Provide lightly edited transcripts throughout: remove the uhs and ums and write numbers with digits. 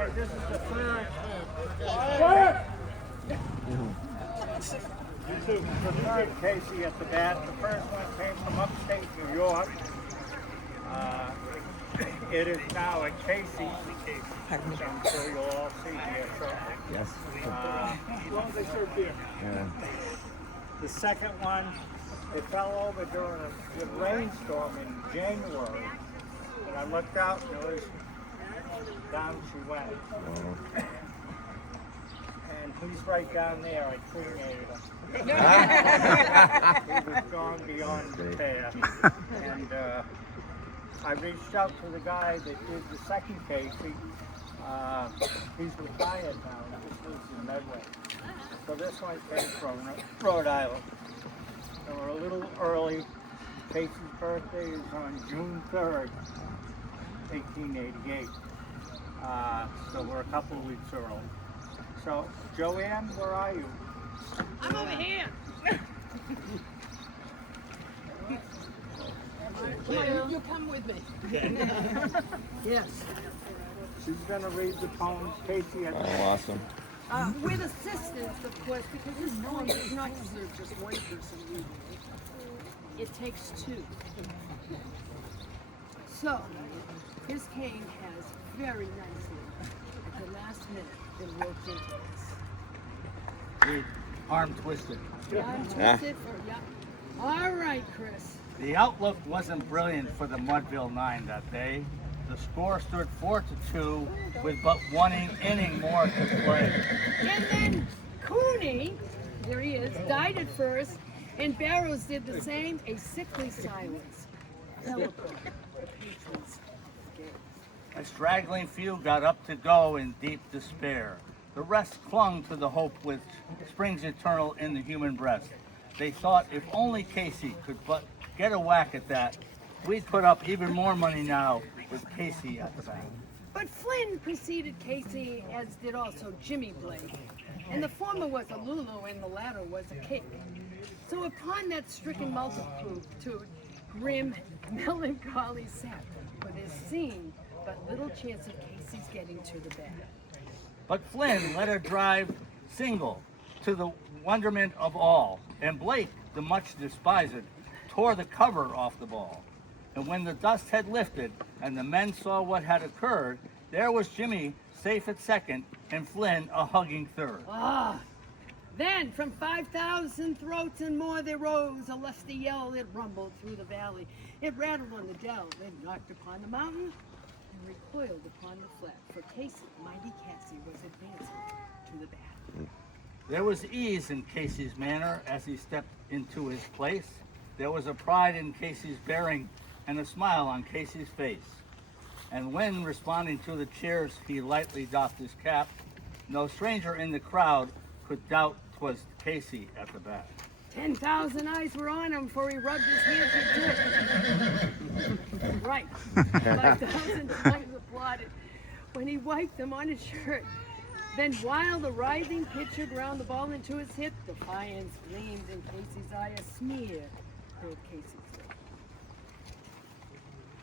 Okay, this is the third. This is the third Casey at the bat. The first one came from upstate New York. It is now at Casey's, which I'm sure you'll all see here shortly. Yes. As long as they serve beer. Yeah. The second one, it fell over during a rainstorm in January. And I looked out and it was down she went. Oh. And he's right down there. I cremated him. He was gone beyond repair. And I reached out to the guy that did the second case. He's retired now. He just lives in Medway. So this one came from Rhode Island. And we're a little early. Casey's birthday is on June 3rd, 1888. So we're a couple of weeks early. So, Joanne, where are you? I'm over here. You come with me. Yes. She's going to read the poem, Casey. Oh, awesome. With assistance, of course, because this poem does not deserve just one person reading it. It takes two. So, this king has very nicely, at the last minute, been roped into this. The arm twisted. I'm twisted for, yeah. All right, Chris. The outlook wasn't brilliant for the Mudville Nine that day. The score stood 4-2 with but one inning more to play. And then Cooney, there he is, died at first, and Barrows did the same. A sickly silence fell upon the patrons of the game. A straggling few got up to go in deep despair. The rest clung to the hope which springs eternal in the human breast. They thought if only Casey could but get a whack at that, we'd put up even more money now with Casey at the bank. But Flynn preceded Casey, as did also Jimmy Blake. And the former was a Lulu and the latter was a cake. So upon that stricken multitude, grim melancholy sat, but is seen but little chance of Casey's getting to the bat. But Flynn let her drive single to the wonderment of all, and Blake, the much despised, tore the cover off the ball. And when the dust had lifted and the men saw what had occurred, there was Jimmy safe at second and Flynn a hugging third. Then from 5,000 throats and more there rose a lusty yell. It rumbled through the valley. It rattled on the dell. It knocked upon the mountain and recoiled upon the flat. For Casey, mighty Cassie, was advancing to the bat. There was ease in Casey's manner as he stepped into his place. There was a pride in Casey's bearing and a smile on Casey's face. And when responding to the cheers, he lightly doffed his cap. No stranger in the crowd could doubt 'twas Casey at the bat. 10,000 eyes were on him, for he rubbed his hands into it. Right. 5,000 tongues applauded when he wiped them on his shirt. Then while the writhing pitcher ground the ball into his hip, defiance gleamed in Casey's eye. A smear filled Casey's lip.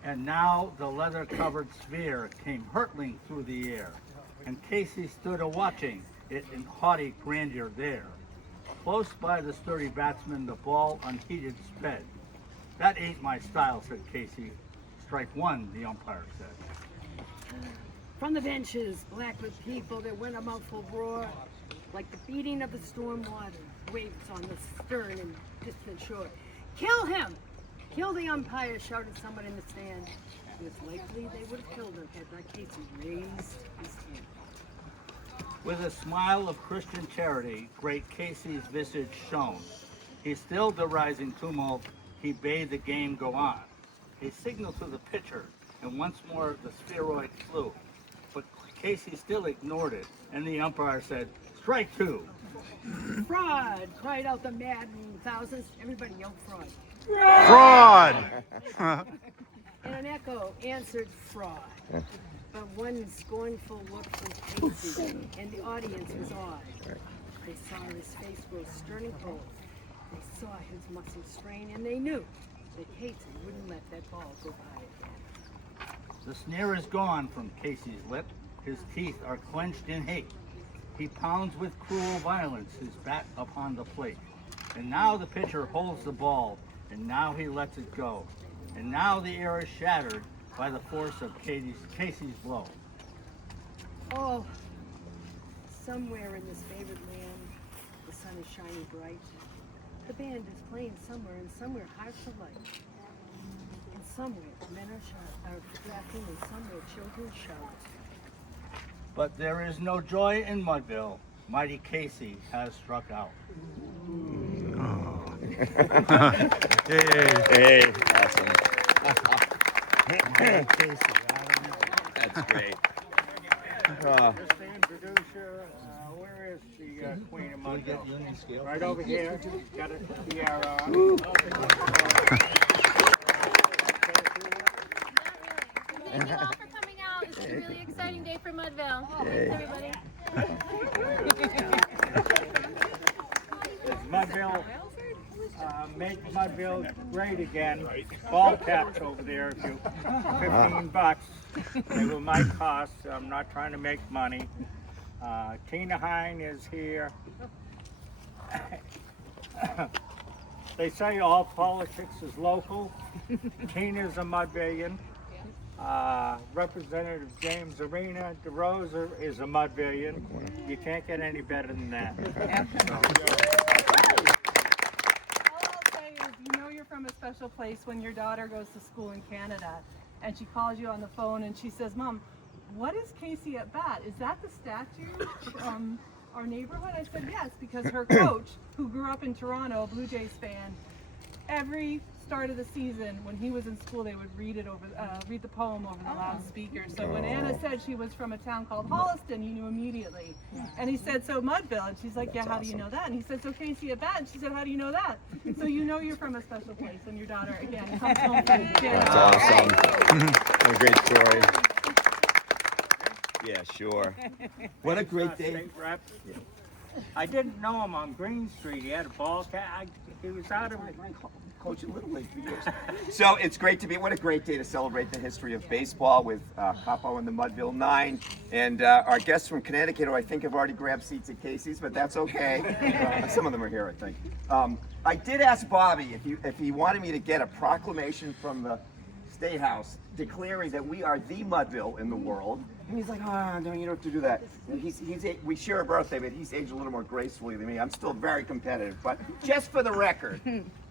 And now the leather-covered sphere came hurtling through the air, and Casey stood a-watching it in haughty grandeur there. Close by the sturdy batsman, the ball unheeded sped. That ain't my style, said Casey. Strike one, the umpire said. From the benches, black with people, there went a muffled roar, like the beating of the storm water, waves on the stern and distant shore. Kill him! Kill the umpire, shouted someone in the stand. It was likely they would have killed him had not Casey raised his hand. With a smile of Christian charity, great Casey's visage shone. He stilled the rising tumult, he bade the game go on. He signaled to the pitcher, and once more the spheroid flew. But Casey still ignored it, and the umpire said, strike two. Fraud! Cried out the maddened thousands. Everybody yelled fraud. Fraud! And an echo answered fraud. But one scornful look from Casey, and the audience was awed. They saw his face grow stern and cold. They saw his muscles strain, and they knew that Casey wouldn't let that ball go by again. The sneer is gone from Casey's lip. His teeth are clenched in hate. He pounds with cruel violence his bat upon the plate. And now the pitcher holds the ball, and now he lets it go. And now the air is shattered by the force of Casey's blow. Oh, somewhere in this favored land, the sun is shining bright. The band is playing somewhere, and somewhere hearts are light. And somewhere men are laughing, and somewhere children shout. But there is no joy in Mudville. Mighty Casey has struck out. Hey, awesome. That's great. Just to introduce her, where is the Queen of Mudville? Right over here. Got a tiara on. Thank you all for coming out. It's a really exciting day for Mudville. Thanks, everybody. Mudville, make Mudville great again. Ball caps over there, if you, $15. They were my cost. I'm not trying to make money. Tina Hine is here. They say all politics is local. Tina's a Mudvillian. Representative James Arena DeRosa is a Mudvillian. You can't get any better than that. All I'll say is you know you're from a special place when your daughter goes to school in Canada and she calls you on the phone and she says, Mom, what is Casey at bat? Is that the statue from our neighborhood? I said, yes, because her coach, who grew up in Toronto, a Blue Jays fan, every start of the season when he was in school they would read the poem over the loudspeaker. So when Anna said she was from a town called Holliston, he knew immediately. And he said, so Mudville? And she's like, yeah, how do you know that? And he said, so Casey at bat? And she said, how do you know that? So you know you're from a special place when your daughter again comes home from Canada. That's awesome. What a great story. Yeah, sure. What a great day. State rep. I didn't know him on Green Street. He had a ball cap. He was out of it. Coach at Little League for years. So it's great to be, what a great day to celebrate the history of baseball with Capo and the Mudville Nine. And our guests from Connecticut, who I think have already grabbed seats at Casey's, but that's okay. Some of them are here, I think. I did ask Bobby if he wanted me to get a proclamation from the State House declaring that we are the Mudville in the world. And he's like, oh, no, you don't have to do that. And we share a birthday, but he's aged a little more gracefully than me. I'm still very competitive. But just for the record,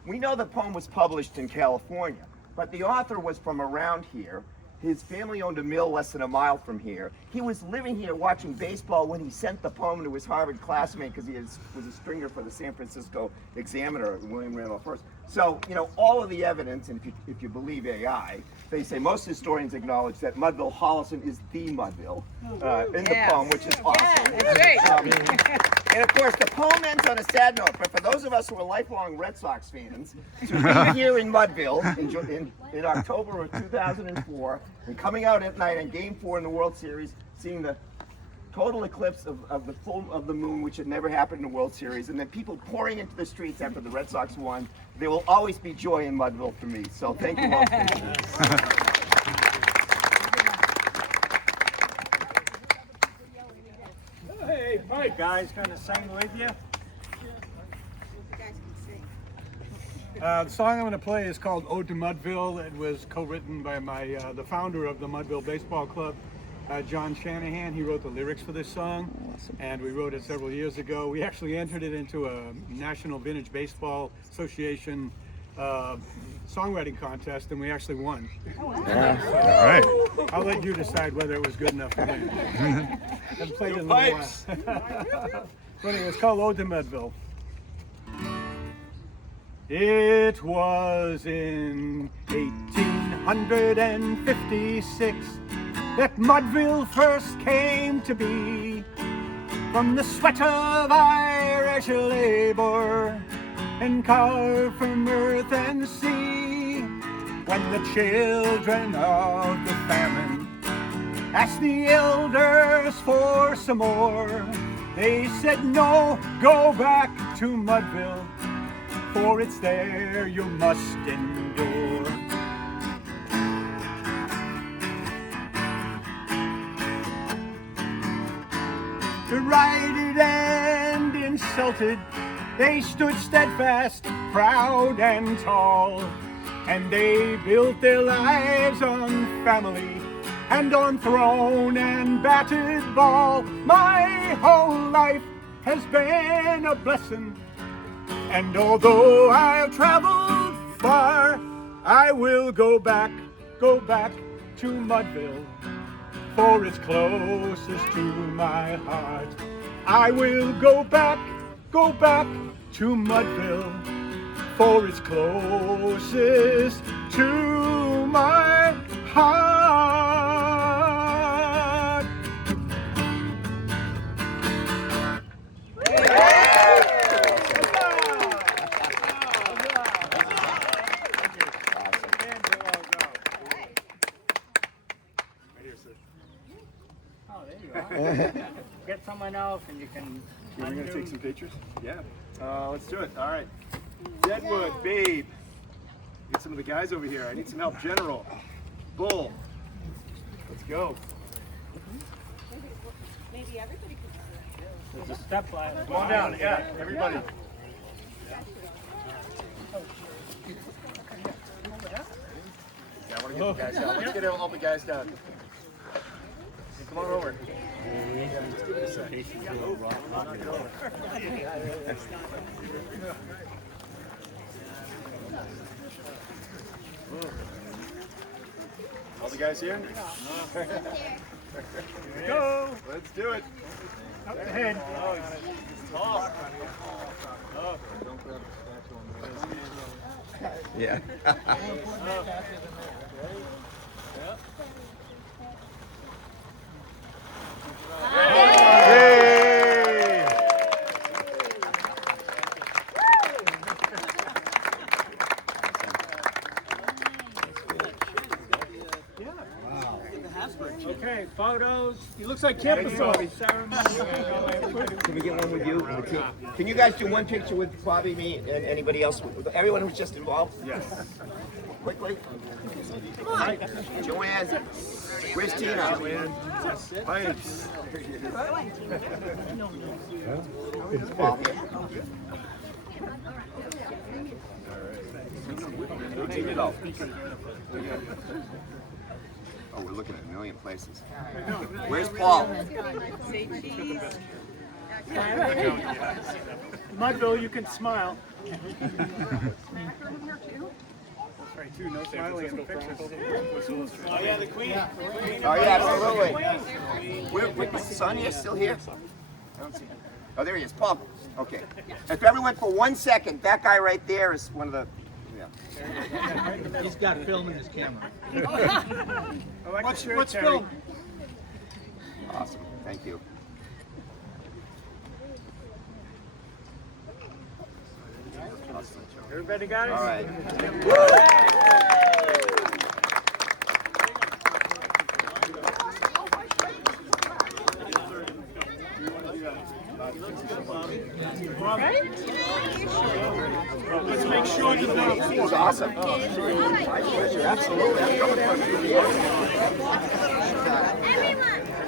we know the poem was published in California, but the author was from around here. His family owned a mill less than a mile from here. He was living here watching baseball when he sent the poem to his Harvard classmate because he was a stringer for the San Francisco Examiner, William Randolph Hearst. So, you know, all of the evidence, and if you believe AI, they say most historians acknowledge that Mudville Holliston is the Mudville in the poem, which is awesome. And of course, the poem ends on a sad note, but for those of us who are lifelong Red Sox fans, to be here in Mudville in October of 2004, and coming out at night in Game 4 in the World Series, seeing the total eclipse of the full of the moon, which had never happened in the World Series, and then people pouring into the streets after the Red Sox won, there will always be joy in Mudville for me. So thank you all for this. Hey, my guy's gonna sing with you. The song I'm going to play is called Ode to Mudville. It was co-written by the founder of the Mudville Baseball Club, John Shanahan. He wrote the lyrics for this song, and we wrote it several years ago. We actually entered it into a National Vintage Baseball Association songwriting contest, and we actually won. All right. I'll let you decide whether it was good enough for me. Haven't played it in a while. But anyway, it's called Ode to Mudville. It was in 1856 that Mudville first came to be. From the sweat of Irish labor and carved from earth and sea, when the children of the famine asked the elders for some more, they said, no, go back to Mudville, for it's there you must endure. derided and insulted, they stood steadfast, proud and tall, and they built their lives on family and on throne and battered ball. My whole life has been a blessing, and although I've traveled far, I will go back to Mudville, for it's closest to my heart. I will go back to Mudville, for it's closest to my heart. Oh, there you are. Get someone else and you can. We're gonna take some pictures? Yeah. Let's do it. All right. Deadwood, Babe. Get some of the guys over here. I need some help. General. Bull. Let's go. There's a step ladder. Come on down. Yeah, everybody. Yeah, I want to get the guys down. Let's get all the guys down. Come on over. All the guys here? Go! Let's do it. Up ahead. Yeah. Okay, photos. He looks like campus Bobby. Can we get one with you? and the team? Can you guys do one picture with Bobby, me, and anybody else? Everyone who's just involved? Yes. Quickly. Hi. Joanne. Where's Tina? Pipes. Paul here. Who did it all? Oh, we're looking at a million places. Where's Paul? Mudville, you can smile. Oh yeah, the Queen. Oh yeah, absolutely. Where's Sonia still here? I don't see him. Oh, there he is. Paul. Okay. If everyone for 1 second, that guy right there is one of the. Yeah. He's got film in his camera. What's film? Awesome. Thank you. Awesome. Everybody got it? All right. Let's make sure you know. It was awesome. My pleasure. Absolutely. I'm coming from